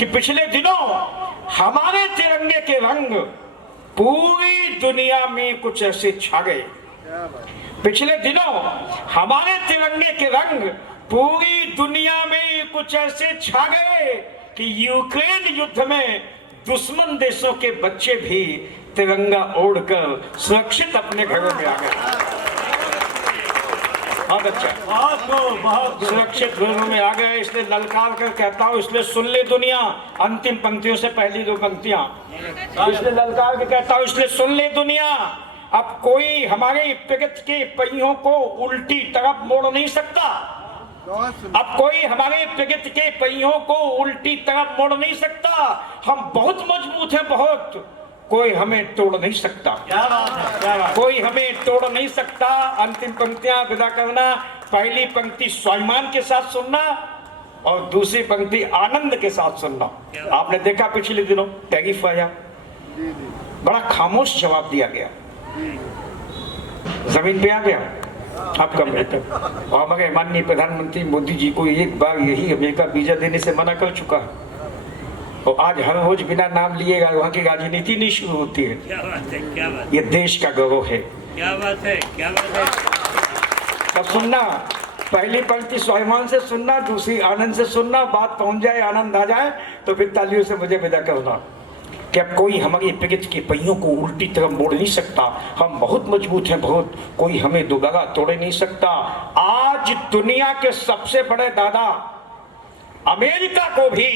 कि पिछले दिनों हमारे तिरंगे के रंग पूरी दुनिया में कुछ ऐसे छा गए। पिछले दिनों हमारे तिरंगे के रंग पूरी दुनिया में कुछ ऐसे छा गए कि यूक्रेन युद्ध में दुश्मन देशों के बच्चे भी तिरंगा ओढ़कर सुरक्षित अपने घरों में आ गए। बहुत अच्छा, बहुत सुरक्षित घरों में आ गए। इसलिए ललकार कर कहता हूँ, इसलिए सुन ले दुनिया, अंतिम पंक्तियों से पहली दो पंक्तियां, इसलिए ललकार के कहता हूँ, इसलिए सुन ले दुनिया, अब कोई हमारे प्रगति के पहियों को उल्टी तरफ मोड़ नहीं सकता। अब कोई हमारे प्रगति के पहियों को उल्टी तरफ मोड़ नहीं सकता। हम बहुत मजबूत हैं, बहुत, कोई हमें तोड़ नहीं सकता। क्या बात है, क्या बात। कोई हमें तोड़ नहीं सकता। अंतिम पंक्तियां विदा करना, पहली पंक्ति स्वाभिमान के साथ सुनना और दूसरी पंक्ति आनंद के साथ सुनना। आपने देखा पिछले दिनों टैरिफ आया, बड़ा खामोश जवाब दिया गया, जमीन पे आ गया आपका बेटा। और हमारे माननीय प्रधानमंत्री मोदी जी को एक बार यही अमेरिका वीजा देने से मना कर चुका है, और आज हर रोज बिना नाम लिए वहाँ की राजनीति नहीं शुरू होती है। क्या बात है, क्या बात। ये देश का गौरव है। क्या बात है, क्या बात है। तब सुनना, पहली पंक्ति स्वाभिमान से सुनना, दूसरी आनंद से सुनना, बात पहुंच जाए, आनंद आ जाए तो फिर तालियों से मुझे विदा करना कि अब कोई हमारी प्रगति के पहियों को उल्टी तरफ मोड़ नहीं सकता। हम बहुत मजबूत हैं, बहुत, कोई हमें दोबारा तोड़ नहीं सकता। आज दुनिया के सबसे बड़े दादा अमेरिका को भी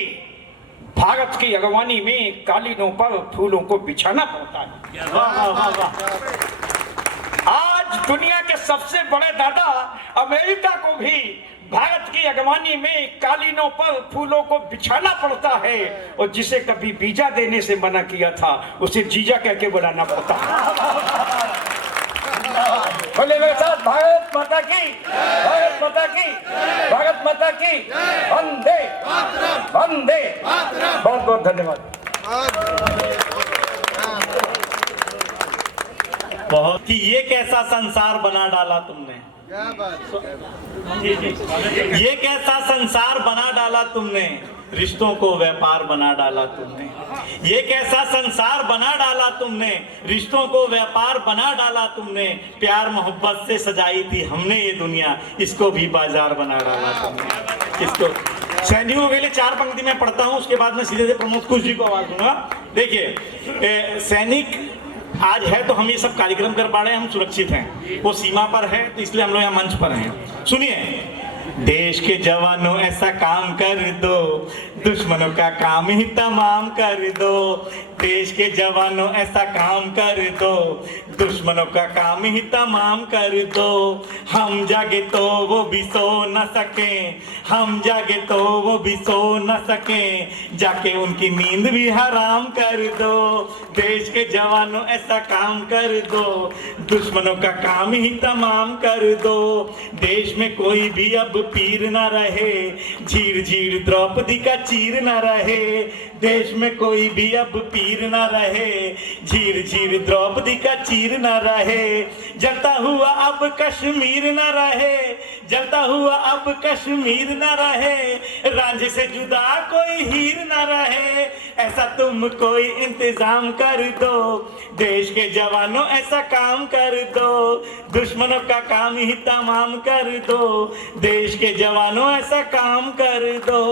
भारत की अगवानी में कालीनों पर फूलों को बिछाना पड़ता है। आज दुनिया के सबसे बड़े दादा अमेरिका को भी भारत की अगवानी में कालीनों पर फूलों को बिछाना पड़ता है, और जिसे कभी वीजा देने से मना किया था उसे जीजा कह के बुलाना पड़ता है। बोले मेरे साथ, भारत माता की, भारत माता की, भारत माता की, वंदे वंदे। बहुत बहुत धन्यवाद। बहुत कि ये कैसा संसार बना डाला तुमने, ये कैसा संसार बना डाला तुमने, रिश्तों को व्यापार बना डाला तुमने। ये कैसा संसार बना डाला तुमने, रिश्तों को व्यापार बना डाला तुमने। प्यार मोहब्बत से सजाई थी हमने ये दुनिया, इसको भी बाजार बना डाला तुमने। इसको सैनिकों के लिए चार पंक्ति में पढ़ता हूँ, उसके बाद में सीधे से प्रमोद खुश जी को आवाज दूंगा। देखिए, सैनिक आज है तो हम ये सब कार्यक्रम कर पा रहे हैं, हम सुरक्षित हैं। वो सीमा पर है तो इसलिए हम लोग यहाँ मंच पर हैं। सुनिए, देश के जवानों ऐसा काम कर दो, दुश्मनों का काम ही तमाम कर दो। देश के जवानों ऐसा काम कर दो, दुश्मनों का काम ही तमाम कर दो। हम जागे तो वो भी सो न सके, हम जागे तो वो भी सो न सके, जाके उनकी नींद भी हराम कर दो। देश के जवानों ऐसा काम कर दो, दुश्मनों का काम ही तमाम कर दो। देश में कोई भी अब पीर न रहे, झीर झीर द्रौपदी का चीर न रहे। देश में कोई भी अब पीर न रहे, झीर झीर द्रौपदी का चीर न रहे। जलता हुआ अब कश्मीर न रहे, जलता हुआ अब कश्मीर न रहे। रांझे से जुदा कोई हीर न रहे, ऐसा तुम कोई इंतजाम कर दो। देश के जवानों ऐसा काम कर दो, दुश्मनों का काम ही तमाम कर दो। देश के जवानों ऐसा काम कर दो।